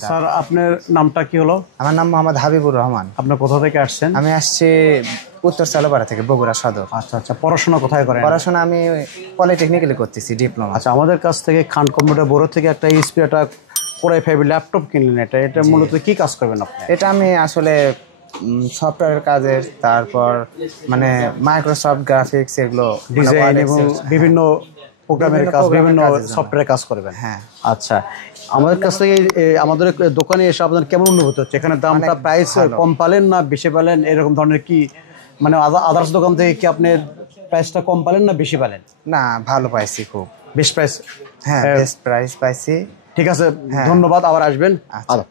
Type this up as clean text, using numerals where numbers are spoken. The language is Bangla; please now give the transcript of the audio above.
স্যার আপনার নামটা কি হলো? আমার নাম মোহাম্মদ হাবিবুর রহমান। আপনি কোথা থেকে আসছেন? আমি আসছি উত্তর চালপাড়া থেকে, বগুড়া সদর। আচ্ছা আচ্ছা, পড়াশোনা কোথায় করেন? পড়াশোনা আমি পলিটেকনিক্যালে করতেছি, ডিপ্লোমা। আচ্ছা, আমাদের কাছ থেকে খান কম্পিউটার ব্যুরো থেকে একটা এইচপি একটা কোরাই 5 ল্যাপটপ কিনলেন, এটা মূলত কি কাজ করবেন আপনি? এটা আমি আসলে সফটওয়্যার কাজের, তারপর মানে মাইক্রোসফট গ্রাফিক্স, এগুলো ডিজাইন এবং বিভিন্ন প্রোগ্রামের কাজ, বিভিন্ন সফটওয়্যারে কাজ করবেন। হ্যাঁ। আচ্ছা, আমাদের কাছ থেকে আমাদের দোকানে এসে আপনার কেমন অনুভূতি হচ্ছে? এখানে দামটা প্রাইস কম পালেন না বেশি পালেন, এরকম ধরনের কি মানে আদার্স দোকান থেকে কি আপনার প্রাইসটা কম পালেন না বেশি পালেন? না, ভালো পাইছি, খুব বেস্ট প্রাইস। হ্যাঁ, বেস্ট প্রাইস পাইছি। ঠিক আছে, ধন্যবাদ, আবার আসবেন। আচ্ছা।